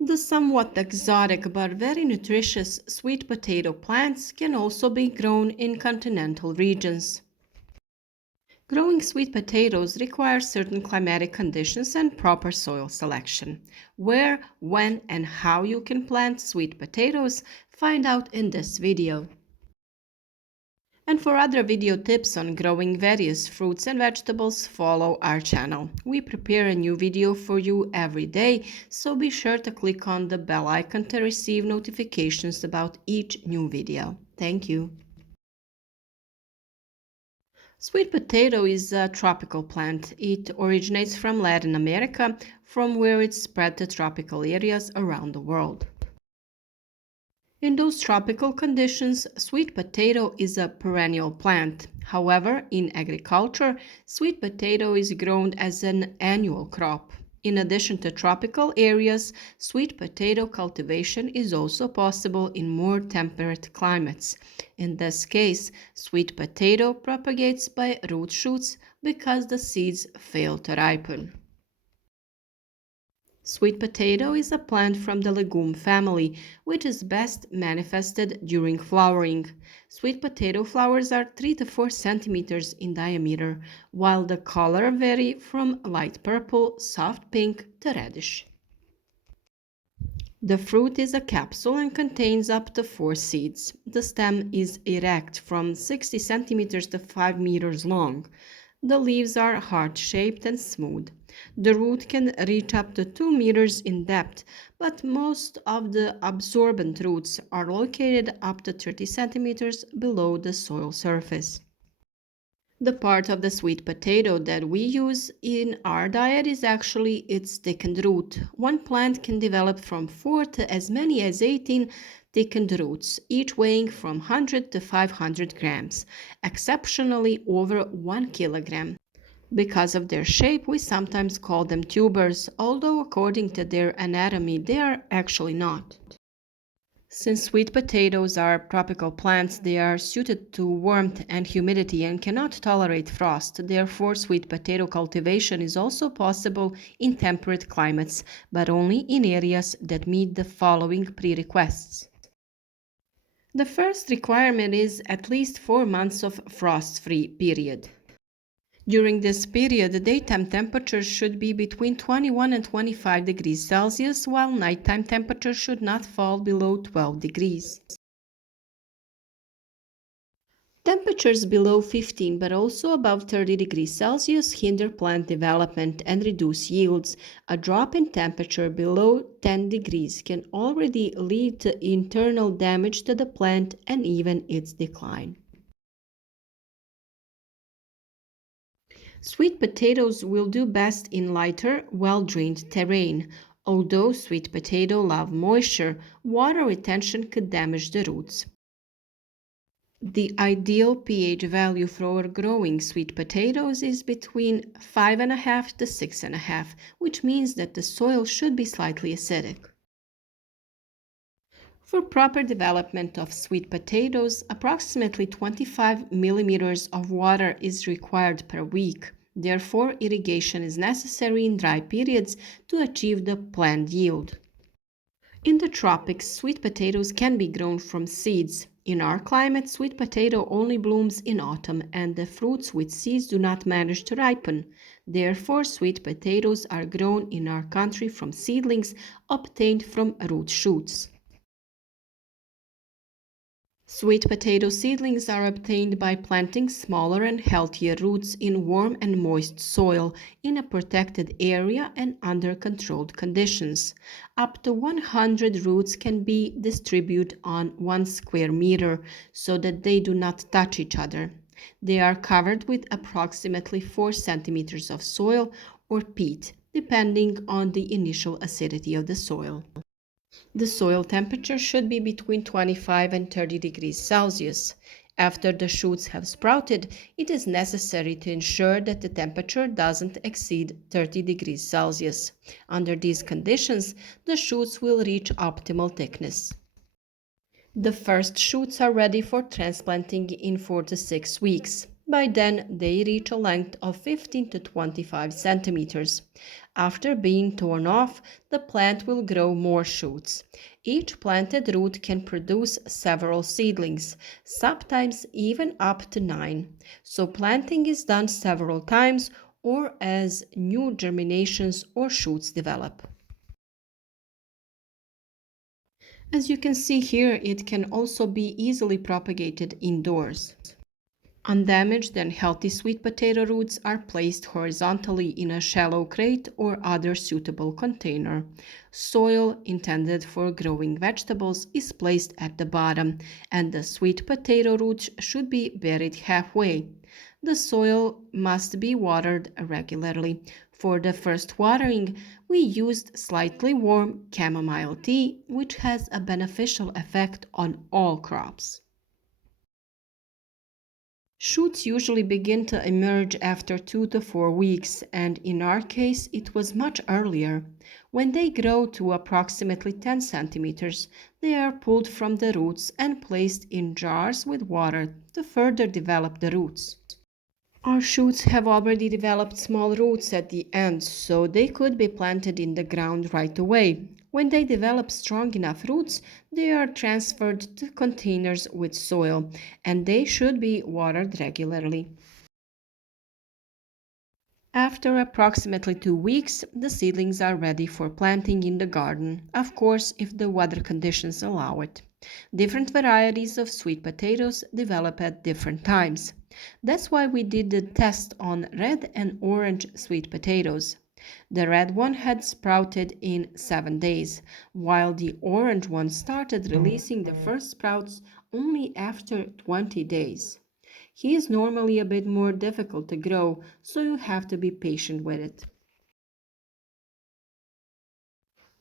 The somewhat exotic but very nutritious sweet potato plants can also be grown in continental regions. Growing sweet potatoes requires certain climatic conditions and proper soil selection. Where, when, and how you can plant sweet potatoes, find out in this video. And for other video tips on growing various fruits and vegetables, follow our channel. We prepare a new video for you every day, so be sure to click on the bell icon to receive notifications about each new video. Thank you. Sweet potato is a tropical plant. It originates from Latin America, from where it spread to tropical areas around the world. In those tropical conditions, sweet potato is a perennial plant. However, in agriculture, sweet potato is grown as an annual crop. In addition to tropical areas, sweet potato cultivation is also possible in more temperate climates. In this case, sweet potato propagates by root shoots because the seeds fail to ripen. Sweet potato is a plant from the legume family, which is best manifested during flowering. Sweet potato flowers are 3 to 4 centimeters in diameter, while the color vary from light purple, soft pink to reddish. The fruit is a capsule and contains up to 4 seeds. The stem is erect from 60 centimeters to 5 meters long. The leaves are heart-shaped and smooth. The root can reach up to 2 meters in depth, but most of the absorbent roots are located up to 30 centimeters below the soil surface. The part of the sweet potato that we use in our diet is actually its thickened root. One plant can develop from 4 to as many as 18 thickened roots, each weighing from 100 to 500 grams, exceptionally over 1 kilogram. Because of their shape, we sometimes call them tubers, although according to their anatomy, they are actually not. Since sweet potatoes are tropical plants, they are suited to warmth and humidity and cannot tolerate frost. Therefore, sweet potato cultivation is also possible in temperate climates, but only in areas that meet the following prerequisites. The first requirement is at least 4 months of frost-free period. During this period, the daytime temperature should be between 21 and 25 degrees Celsius, while nighttime temperature should not fall below 12 degrees. Temperatures below 15 but also above 30 degrees Celsius hinder plant development and reduce yields. A drop in temperature below 10 degrees can already lead to internal damage to the plant and even its decline. Sweet potatoes will do best in lighter, well-drained terrain. Although sweet potato love moisture, water retention could damage the roots. The ideal pH value for growing sweet potatoes is between 5.5 to 6.5, which means that the soil should be slightly acidic. For proper development of sweet potatoes, approximately 25 millimeters of water is required per week. Therefore, irrigation is necessary in dry periods to achieve the planned yield. In the tropics, sweet potatoes can be grown from seeds. In our climate, sweet potato only blooms in autumn, and the fruits with seeds do not manage to ripen. Therefore, sweet potatoes are grown in our country from seedlings obtained from root shoots. Sweet potato seedlings are obtained by planting smaller and healthier roots in warm and moist soil in a protected area and under controlled conditions. Up to 100 roots can be distributed on 1 square meter so that they do not touch each other. They are covered with approximately 4 centimeters of soil or peat, depending on the initial acidity of the soil. The soil temperature should be between 25 and 30 degrees Celsius. After the shoots have sprouted, it is necessary to ensure that the temperature doesn't exceed 30 degrees Celsius. Under these conditions, the shoots will reach optimal thickness. The first shoots are ready for transplanting in 4 to 6 weeks. By then, they reach a length of 15 to 25 centimeters. After being torn off, the plant will grow more shoots. Each planted root can produce several seedlings, sometimes even up to 9. So planting is done several times or as new germinations or shoots develop. As you can see here, it can also be easily propagated indoors. Undamaged and healthy sweet potato roots are placed horizontally in a shallow crate or other suitable container. Soil intended for growing vegetables is placed at the bottom, and the sweet potato roots should be buried halfway. The soil must be watered regularly. For the first watering, we used slightly warm chamomile tea, which has a beneficial effect on all crops. Shoots usually begin to emerge after 2 to 4 weeks, and in our case, it was much earlier. When they grow to approximately 10 centimeters, they are pulled from the roots and placed in jars with water to further develop the roots. Our shoots have already developed small roots at the ends, so they could be planted in the ground right away. When they develop strong enough roots, they are transferred to containers with soil, and they should be watered regularly. After approximately 2 weeks, the seedlings are ready for planting in the garden, of course, if the weather conditions allow it. Different varieties of sweet potatoes develop at different times. That's why we did the test on red and orange sweet potatoes. The red one had sprouted in 7 days, while the orange one started releasing the first sprouts only after 20 days. He is normally a bit more difficult to grow, so you have to be patient with it.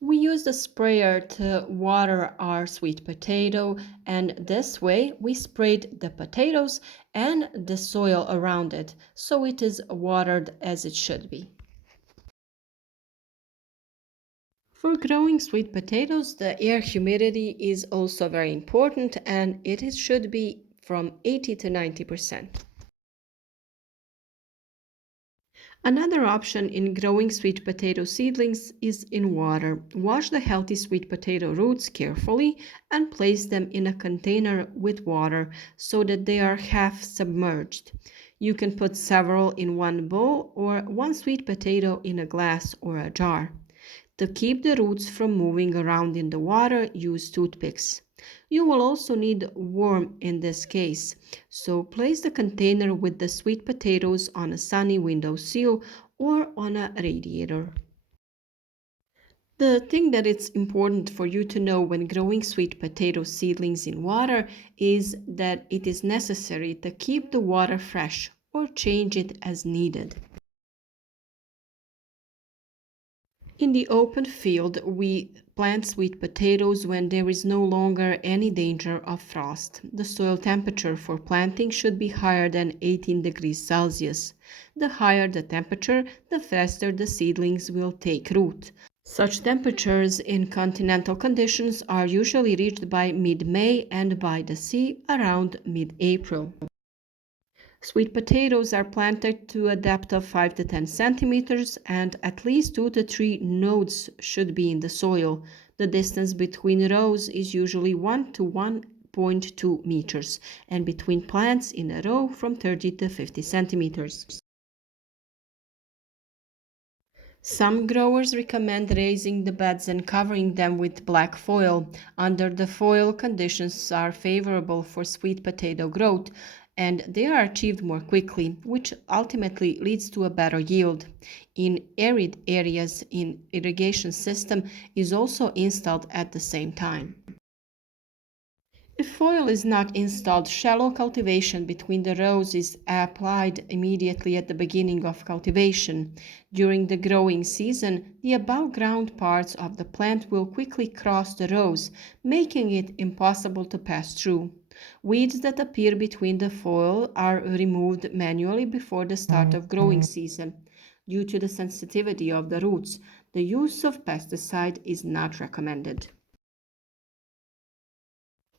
We used a sprayer to water our sweet potato, and this way we sprayed the potatoes and the soil around it, so it is watered as it should be. For growing sweet potatoes, the air humidity is also very important, and should be from 80 to 90%. Another option in growing sweet potato seedlings is in water. Wash the healthy sweet potato roots carefully and place them in a container with water so that they are half submerged. You can put several in one bowl or one sweet potato in a glass or a jar. To keep the roots from moving around in the water, use toothpicks. You will also need warmth in this case, so place the container with the sweet potatoes on a sunny window sill or on a radiator. The thing that it's important for you to know when growing sweet potato seedlings in water is that it is necessary to keep the water fresh or change it as needed. In the open field, we plant sweet potatoes when there is no longer any danger of frost. The soil temperature for planting should be higher than 18 degrees Celsius. The higher the temperature, the faster the seedlings will take root. Such temperatures in continental conditions are usually reached by mid-May and by the sea around mid-April. Sweet potatoes are planted to a depth of 5 to 10 centimeters, and at least 2 to 3 nodes should be in the soil. The distance between rows is usually 1 to 1.2 meters, and between plants in a row from 30 to 50 centimeters. Some growers recommend raising the beds and covering them with black foil. Under the foil, conditions are favorable for sweet potato growth, and they are achieved more quickly, which ultimately leads to a better yield. In arid areas, an irrigation system is also installed at the same time. If foil is not installed, shallow cultivation between the rows is applied immediately at the beginning of cultivation. During the growing season, the above ground parts of the plant will quickly cross the rows, making it impossible to pass through. Weeds that appear between the foil are removed manually before the start of growing season. Due to the sensitivity of the roots, the use of pesticide is not recommended.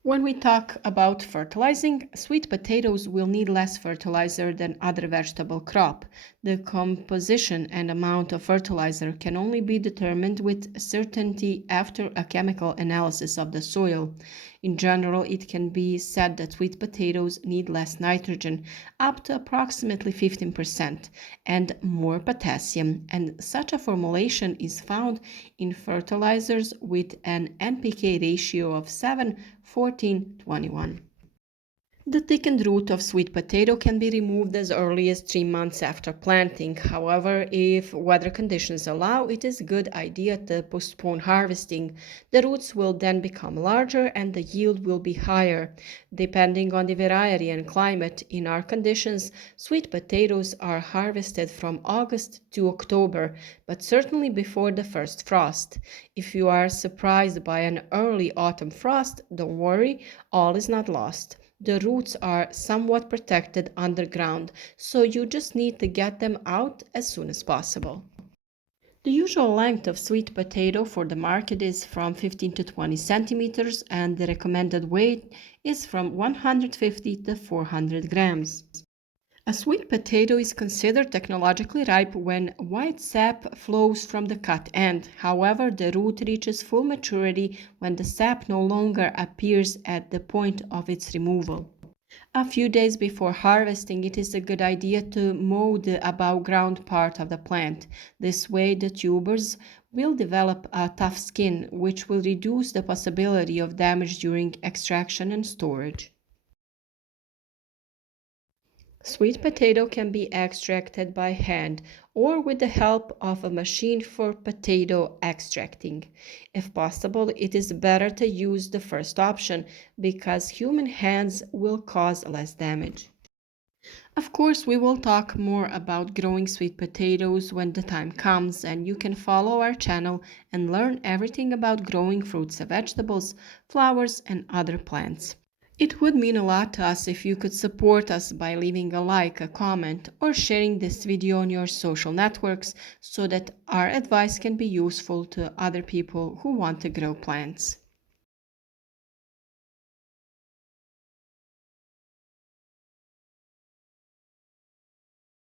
When we talk about fertilizing, sweet potatoes will need less fertilizer than other vegetable crop. The composition and amount of fertilizer can only be determined with certainty after a chemical analysis of the soil. In general, it can be said that sweet potatoes need less nitrogen, up to approximately 15%, and more potassium, and such a formulation is found in fertilizers with an NPK ratio of 7:14:21. The thickened root of sweet potato can be removed as early as 3 months after planting. However, if weather conditions allow, it is a good idea to postpone harvesting. The roots will then become larger and the yield will be higher. Depending on the variety and climate, in our conditions, sweet potatoes are harvested from August to October, but certainly before the first frost. If you are surprised by an early autumn frost, don't worry, all is not lost. The roots are somewhat protected underground, so you just need to get them out as soon as possible. The usual length of sweet potato for the market is from 15 to 20 centimeters, and the recommended weight is from 150 to 400 grams. A sweet potato is considered technologically ripe when white sap flows from the cut end. However, the root reaches full maturity when the sap no longer appears at the point of its removal. A few days before harvesting, it is a good idea to mow the above ground part of the plant. This way, the tubers will develop a tough skin, which will reduce the possibility of damage during extraction and storage. Sweet potato can be extracted by hand or with the help of a machine for potato extracting. If possible, it is better to use the first option because human hands will cause less damage. Of course, we will talk more about growing sweet potatoes when the time comes, and you can follow our channel and learn everything about growing fruits and vegetables, flowers, and other plants. It would mean a lot to us if you could support us by leaving a like, a comment, or sharing this video on your social networks so that our advice can be useful to other people who want to grow plants.